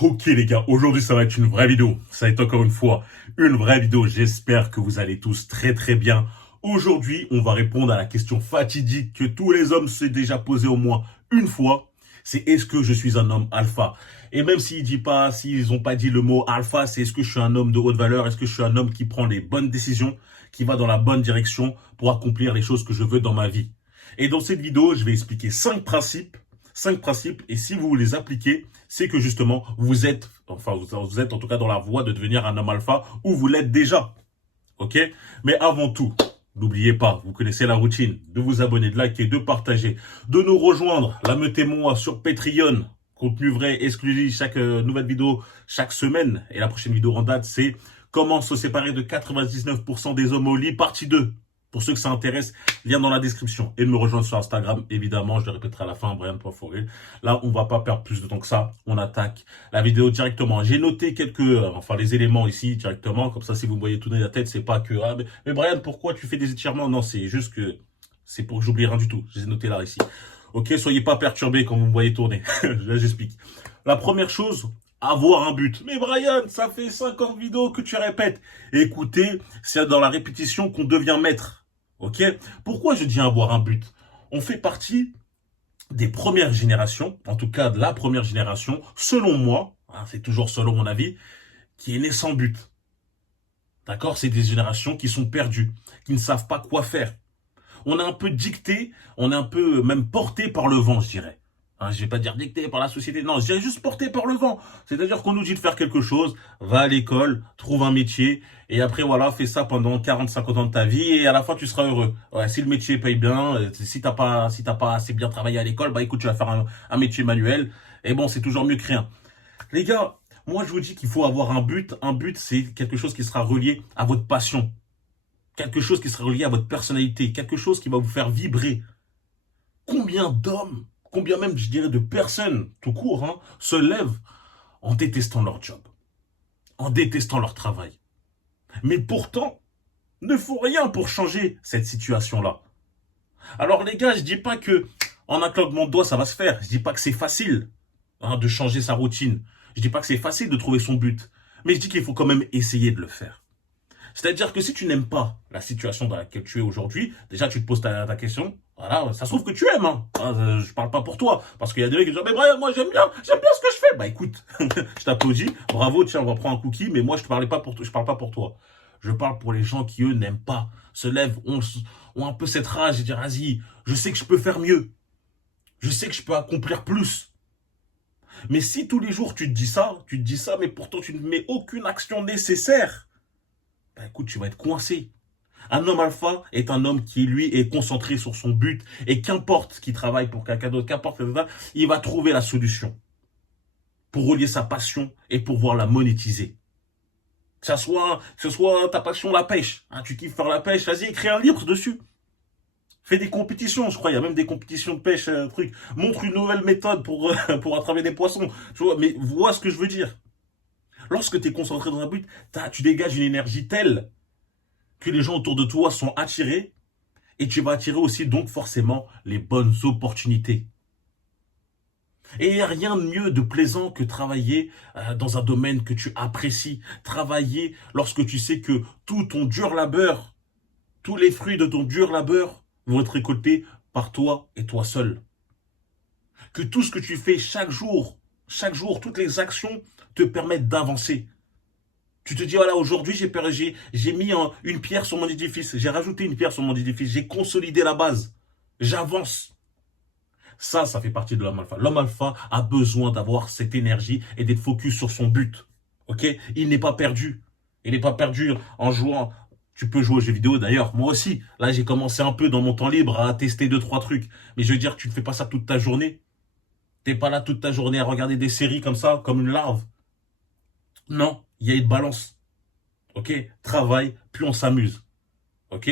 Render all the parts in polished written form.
Ok les gars, aujourd'hui ça va être une vraie vidéo. Ça va être encore une fois une vraie vidéo. J'espère que vous allez tous très très bien. Aujourd'hui, on va répondre à la question fatidique que tous les hommes s'est déjà posée au moins une fois. C'est est-ce que je suis un homme alpha? Et même s'ils n'ont pas dit le mot alpha, c'est est-ce que je suis un homme de haute valeur? Est-ce que je suis un homme qui prend les bonnes décisions, qui va dans la bonne direction pour accomplir les choses que je veux dans ma vie? Et dans cette vidéo, je vais expliquer 5 principes, et si vous les appliquez, c'est que justement, vous êtes en tout cas dans la voie de devenir un homme alpha, ou vous l'êtes déjà, ok? Mais avant tout, n'oubliez pas, vous connaissez la routine, de vous abonner, de liker, de partager, de nous rejoindre, la mettez-moi sur Patreon, contenu vrai, exclusif, chaque nouvelle vidéo, chaque semaine, et la prochaine vidéo en date, c'est comment se séparer de 99% des hommes au lit, partie 2. Pour ceux que ça intéresse, lien dans la description. Et de me rejoindre sur Instagram, évidemment, je le répéterai à la fin, Brian.Forel. Là, on va pas perdre plus de temps que ça. On attaque la vidéo directement. J'ai noté les éléments ici directement. Comme ça, si vous me voyez tourner la tête, c'est pas que, mais Brian, pourquoi tu fais des étirements? Non, c'est juste que c'est pour que j'oublie rien du tout. Je les ai notés là, ici. Ok, soyez pas perturbés quand vous me voyez tourner. Là, j'explique. La première chose, avoir un but. Mais Brian, ça fait 50 vidéos que tu répètes. Écoutez, c'est dans la répétition qu'on devient maître. Ok? Pourquoi je dis avoir un but? On fait partie des premières générations, en tout cas de la première génération, selon moi, c'est toujours selon mon avis, qui est née sans but. D'accord? C'est des générations qui sont perdues, qui ne savent pas quoi faire. On est un peu dicté, on est un peu même porté par le vent, je dirais. Je vais pas dire dicté par la société, non, je dirais juste porté par le vent. C'est-à-dire qu'on nous dit de faire quelque chose, va à l'école, trouve un métier, et après voilà, fais ça pendant 40-50 ans de ta vie, et à la fin tu seras heureux. Ouais, si le métier paye bien, si t'as pas assez bien travaillé à l'école, bah écoute, tu vas faire un métier manuel, et bon, c'est toujours mieux que rien. Les gars, moi je vous dis qu'il faut avoir un but. Un but, c'est quelque chose qui sera relié à votre passion. Quelque chose qui sera relié à votre personnalité, quelque chose qui va vous faire vibrer. Combien d'hommes, combien même, je dirais, de personnes, tout court, se lèvent en détestant leur job, en détestant leur travail. Mais pourtant, ne font rien pour changer cette situation-là. Alors les gars, je dis pas que en un claquement de doigts, ça va se faire. Je dis pas que c'est facile de changer sa routine. Je dis pas que c'est facile de trouver son but. Mais je dis qu'il faut quand même essayer de le faire. C'est-à-dire que si tu n'aimes pas la situation dans laquelle tu es aujourd'hui, déjà tu te poses ta question, voilà, ça se trouve que tu aimes, je parle pas pour toi, parce qu'il y a des gens qui disent, mais Brian, moi j'aime bien ce que je fais. Bah écoute, je t'applaudis, bravo, tiens, on va prendre un cookie, mais moi je parle pas pour toi. Je parle pour les gens qui, eux, n'aiment pas, se lèvent, ont un peu cette rage et dire, vas-y, je sais que je peux faire mieux, je sais que je peux accomplir plus. Mais si tous les jours tu te dis ça, mais pourtant tu ne mets aucune action nécessaire, bah écoute, tu vas être coincé. Un homme alpha est un homme qui, lui, est concentré sur son but. Et qu'importe qu'il travaille pour quelqu'un d'autre, qu'importe, il va trouver la solution pour relier sa passion et pouvoir la monétiser. Que ce soit ta passion, la pêche. Tu kiffes faire la pêche, vas-y, écris un livre dessus. Fais des compétitions, je crois, il y a même des compétitions de pêche, truc. Montre une nouvelle méthode pour attraper des poissons. Mais vois ce que je veux dire. Lorsque tu es concentré dans un but, tu dégages une énergie telle que les gens autour de toi sont attirés et tu vas attirer aussi donc forcément les bonnes opportunités. Et il n'y a rien de mieux de plaisant que travailler dans un domaine que tu apprécies. Travailler lorsque tu sais que tout ton dur labeur, tous les fruits de ton dur labeur vont être récoltés par toi et toi seul. Que tout ce que tu fais chaque jour, toutes les actions te permettent d'avancer. Tu te dis, voilà, aujourd'hui, j'ai mis une pierre sur mon édifice. J'ai rajouté une pierre sur mon édifice. J'ai consolidé la base. J'avance. Ça fait partie de l'homme alpha. L'homme alpha a besoin d'avoir cette énergie et d'être focus sur son but. Ok? Il n'est pas perdu. Il n'est pas perdu en jouant. Tu peux jouer aux jeux vidéo d'ailleurs. Moi aussi. Là, j'ai commencé un peu dans mon temps libre à tester 2-3 trucs. Mais je veux dire, tu ne fais pas ça toute ta journée. T'es pas là toute ta journée à regarder des séries comme ça, comme une larve. Non, il y a une balance. Ok? Travail, puis on s'amuse. Ok?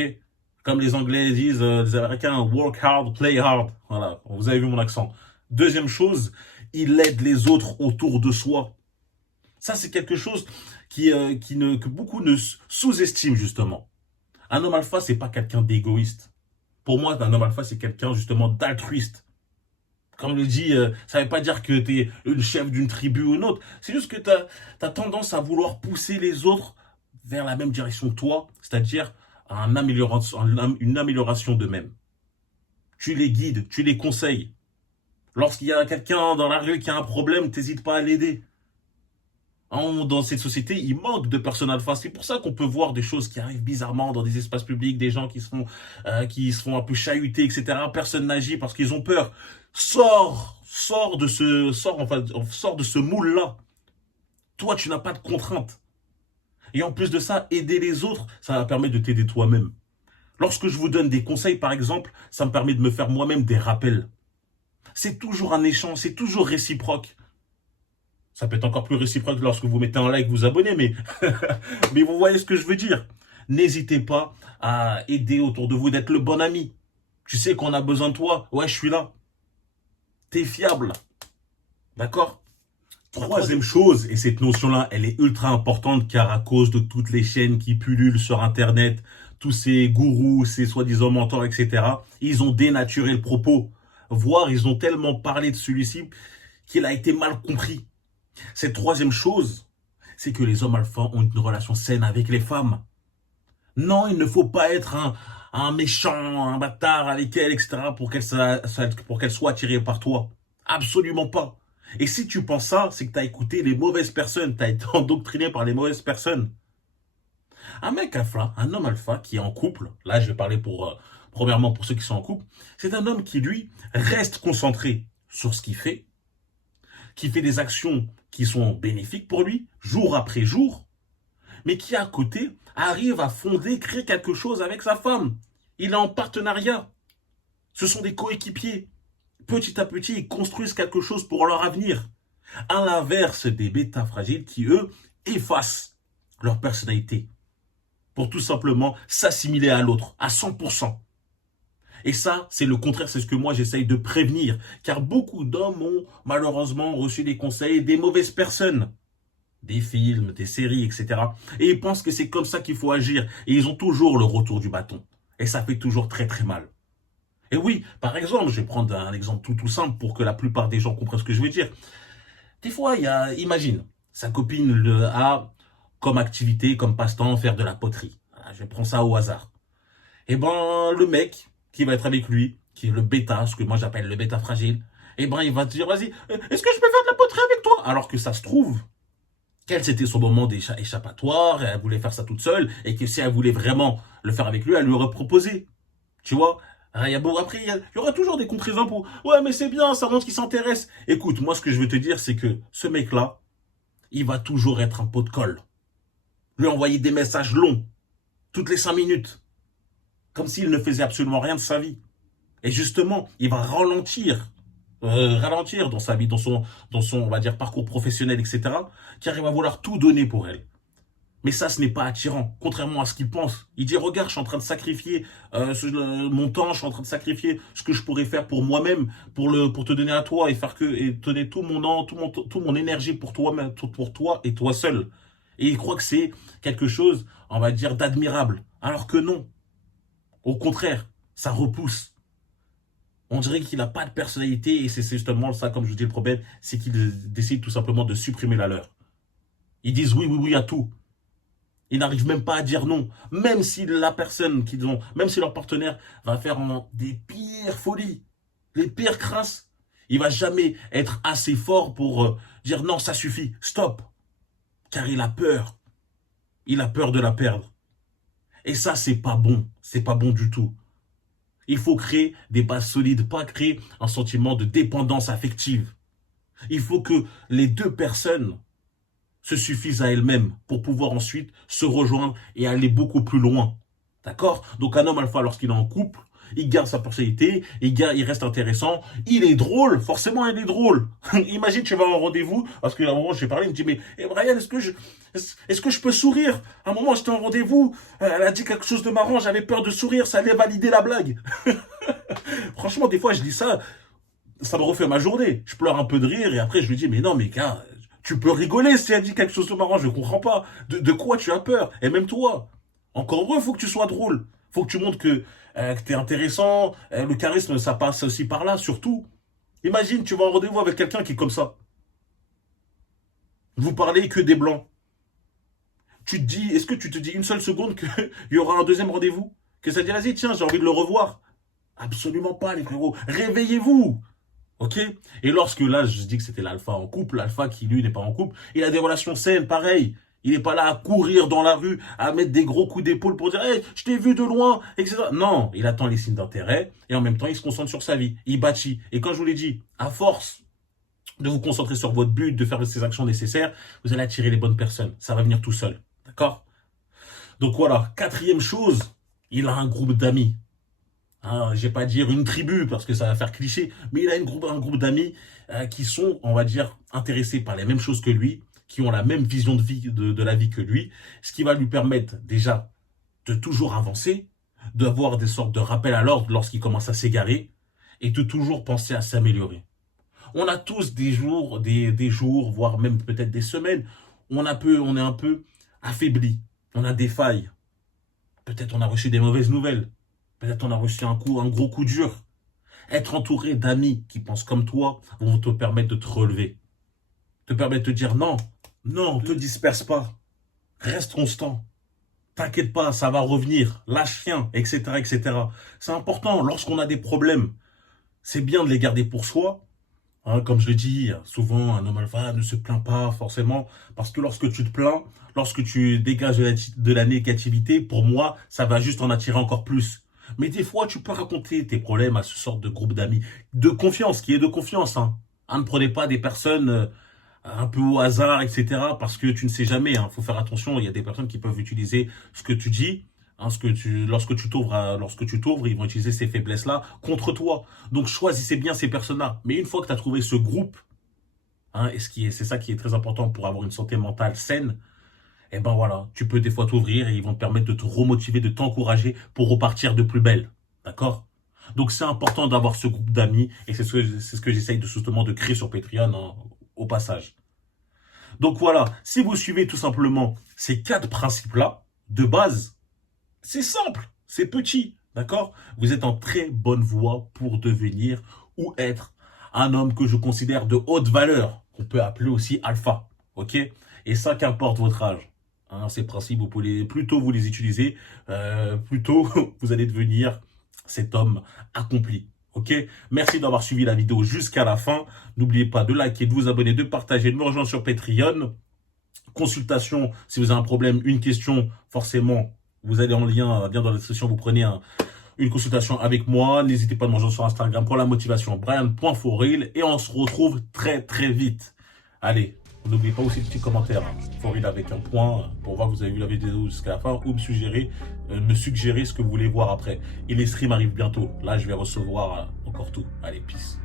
Comme les Anglais disent, les Américains, work hard, play hard. Voilà, vous avez vu mon accent. Deuxième chose, il aide les autres autour de soi. Ça, c'est quelque chose que beaucoup ne sous-estiment, justement. Un homme alpha, c'est pas quelqu'un d'égoïste. Pour moi, un homme alpha, c'est quelqu'un, justement, d'altruiste. Comme le dit, ça veut pas dire que tu es une chef d'une tribu ou une autre. C'est juste que tu as tendance à vouloir pousser les autres vers la même direction que toi, c'est-à-dire une amélioration d'eux-mêmes. Tu les guides, tu les conseilles. Lorsqu'il y a quelqu'un dans la rue qui a un problème, t'hésites pas à l'aider. Dans cette société, il manque de personnes alpha. C'est pour ça qu'on peut voir des choses qui arrivent bizarrement dans des espaces publics, des gens qui se font un peu chahuter, etc. Personne n'agit parce qu'ils ont peur. Sors de ce moule-là. Toi, tu n'as pas de contraintes. Et en plus de ça, aider les autres, ça va permettre de t'aider toi-même. Lorsque je vous donne des conseils, par exemple, ça me permet de me faire moi-même des rappels. C'est toujours un échange, c'est toujours réciproque. Ça peut être encore plus réciproque lorsque vous mettez un like, vous abonnez, mais, mais vous voyez ce que je veux dire. N'hésitez pas à aider autour de vous, d'être le bon ami. Tu sais qu'on a besoin de toi. Ouais, je suis là. T'es fiable. D'accord? Troisième chose, et cette notion-là, elle est ultra importante car à cause de toutes les chaînes qui pullulent sur Internet, tous ces gourous, ces soi-disant mentors, etc., ils ont dénaturé le propos. Voire, ils ont tellement parlé de celui-ci qu'il a été mal compris. Cette troisième chose, c'est que les hommes alpha ont une relation saine avec les femmes. Non, il ne faut pas être un méchant, un bâtard avec elle, etc. pour qu'elle soit attirée par toi. Absolument pas. Et si tu penses ça, c'est que tu as écouté les mauvaises personnes, tu as été endoctriné par les mauvaises personnes. Un mec alpha, un homme alpha qui est en couple, là je vais parler premièrement pour ceux qui sont en couple, c'est un homme qui, lui, reste concentré sur ce qu'il fait, qui fait des actions qui sont bénéfiques pour lui, jour après jour, mais qui à côté arrive à créer quelque chose avec sa femme. Il est en partenariat. Ce sont des coéquipiers. Petit à petit, ils construisent quelque chose pour leur avenir. À l'inverse des bêtas fragiles qui, eux, effacent leur personnalité pour tout simplement s'assimiler à l'autre à 100%. Et ça, c'est le contraire, c'est ce que moi j'essaye de prévenir. Car beaucoup d'hommes ont malheureusement reçu des conseils des mauvaises personnes. Des films, des séries, etc. Et ils pensent que c'est comme ça qu'il faut agir. Et ils ont toujours le retour du bâton. Et ça fait toujours très très mal. Et oui, par exemple, je vais prendre un exemple tout simple pour que la plupart des gens comprennent ce que je veux dire. Des fois, imagine, sa copine a comme activité, comme passe-temps, faire de la poterie. Voilà, je prends ça au hasard. Et ben, le mec qui va être avec lui, qui est le bêta, ce que moi j'appelle le bêta fragile, et ben il va te dire, vas-y, est-ce que je peux faire de la poterie avec toi? Alors que ça se trouve, qu'elle c'était son moment d'échappatoire, elle voulait faire ça toute seule, et que si elle voulait vraiment le faire avec lui, elle lui aurait proposé. Tu vois? Après, il y aura toujours des contre-exemples pour, ouais, mais c'est bien, ça montre qu'il s'intéresse. Écoute, moi ce que je veux te dire, c'est que ce mec-là, il va toujours être un pot de colle. Lui envoyer des messages longs, toutes les 5 minutes. Comme s'il ne faisait absolument rien de sa vie. Et justement, il va ralentir dans sa vie, on va dire, parcours professionnel, etc., car il va vouloir tout donner pour elle. Mais ça, ce n'est pas attirant, contrairement à ce qu'il pense. Il dit, regarde, je suis en train de sacrifier mon temps, je suis en train de sacrifier ce que je pourrais faire pour moi-même, pour te donner à toi, et donner tout mon énergie pour toi et toi seul. Et il croit que c'est quelque chose, on va dire, d'admirable. Alors que non. Au contraire, ça repousse. On dirait qu'il n'a pas de personnalité et c'est justement ça, comme je vous dis, le problème, c'est qu'ils décident tout simplement de supprimer la leur. Ils disent oui, oui, oui à tout. Ils n'arrivent même pas à dire non. Même si la personne même si leur partenaire va faire des pires folies, les pires crasses, il va jamais être assez fort pour dire non, ça suffit, stop. Car il a peur. Il a peur de la perdre. Et ça, c'est pas bon. C'est pas bon du tout. Il faut créer des bases solides, pas créer un sentiment de dépendance affective. Il faut que les deux personnes se suffisent à elles-mêmes pour pouvoir ensuite se rejoindre et aller beaucoup plus loin. D'accord? Donc un homme alpha, lorsqu'il est en couple, il garde sa personnalité, il reste intéressant, il est drôle, forcément il est drôle. Imagine, tu vas à un rendez-vous, parce qu'à un moment j'ai parlé, il me dit, mais Brian, est-ce que je peux sourire? À un moment j'étais en rendez-vous, elle a dit quelque chose de marrant, j'avais peur de sourire, ça allait valider la blague. Franchement, des fois je dis ça me refait ma journée. Je pleure un peu de rire et après je lui dis, mais non mais gars, tu peux rigoler si elle dit quelque chose de marrant, je comprends pas. De quoi tu as peur? Et même toi, encore heureux, faut que tu sois drôle. Faut que tu montres que t'es intéressant. Le charisme, ça passe aussi par là, surtout. Imagine, tu vas en rendez-vous avec quelqu'un qui est comme ça. Vous parlez que des blancs. Tu te dis, est-ce que tu te dis une seule seconde qu'il y aura un deuxième rendez-vous? Que ça dit, vas-y, tiens, j'ai envie de le revoir. Absolument pas, les frérots. Réveillez-vous. Ok? Et lorsque là, je dis que c'était l'alpha en couple, l'alpha qui, lui, n'est pas en couple, il a des relations saines, pareil. Il n'est pas là à courir dans la rue, à mettre des gros coups d'épaule pour dire hey, je t'ai vu de loin, etc. Non, il attend les signes d'intérêt et en même temps, il se concentre sur sa vie. Il bâtit. Et quand je vous l'ai dit, à force de vous concentrer sur votre but, de faire ces actions nécessaires, vous allez attirer les bonnes personnes. Ça va venir tout seul. D'accord? Donc voilà, quatrième chose, il a un groupe d'amis. Hein, je vais pas dire une tribu parce que ça va faire cliché, mais il a un groupe d'amis qui sont, on va dire, intéressés par les mêmes choses que lui, qui ont la même vision de vie de la vie que lui, ce qui va lui permettre déjà de toujours avancer, d'avoir des sortes de rappels à l'ordre lorsqu'il commence à s'égarer et de toujours penser à s'améliorer. On a tous des jours, des jours, voire même peut-être des semaines, où on est un peu affaibli, on a des failles. Peut-être on a reçu des mauvaises nouvelles. Peut-être on a reçu un gros coup dur. Être entouré d'amis qui pensent comme toi vont te permettre de te relever. Te permettre de te dire non, non, ne te disperse pas. Reste constant. T'inquiète pas, ça va revenir. Lâche rien, etc., etc. C'est important lorsqu'on a des problèmes. C'est bien de les garder pour soi. Hein, comme je le dis, souvent un homme alpha ne se plaint pas forcément parce que lorsque tu te plains, lorsque tu dégages de la négativité, pour moi, ça va juste en attirer encore plus. Mais des fois, tu peux raconter tes problèmes à ce sort de groupe d'amis de confiance, qui est de confiance. Hein. Hein, ne prenez pas des personnes un peu au hasard, etc. Parce que tu ne sais jamais. Il faut faire attention. Il y a des personnes qui peuvent utiliser ce que tu dis. Hein, lorsque tu t'ouvres, ils vont utiliser ces faiblesses-là contre toi. Donc choisissez bien ces personnes-là. Mais une fois que tu as trouvé ce groupe, hein, et c'est ça qui est très important pour avoir une santé mentale saine, et ben voilà, tu peux des fois t'ouvrir et ils vont te permettre de te remotiver, de t'encourager pour repartir de plus belle. D'accord? Donc c'est important d'avoir ce groupe d'amis et c'est ce que j'essaye de justement de créer sur Patreon hein, au passage. Donc voilà, si vous suivez tout simplement ces 4 principes-là, de base, c'est simple, c'est petit, d'accord? Vous êtes en très bonne voie pour devenir ou être un homme que je considère de haute valeur, qu'on peut appeler aussi alpha, ok? Et ça, qu'importe votre âge. Hein, ces principes, plus tôt vous les utilisez, plus tôt vous allez devenir cet homme accompli. Ok? Merci d'avoir suivi la vidéo jusqu'à la fin. N'oubliez pas de liker, de vous abonner, de partager, de me rejoindre sur Patreon. Consultation, si vous avez un problème, une question, forcément, vous allez en lien dans la description, vous prenez une consultation avec moi. N'hésitez pas à me rejoindre sur Instagram pour la motivation, Brian.foril. Et on se retrouve très très vite. Allez, n'oubliez pas aussi le petit commentaire, hein, foril avec un point, pour voir que vous avez vu la vidéo jusqu'à la fin, ou me suggérer ce que vous voulez voir après. Et les streams arrivent bientôt. Là, je vais recevoir encore tout. Allez, peace.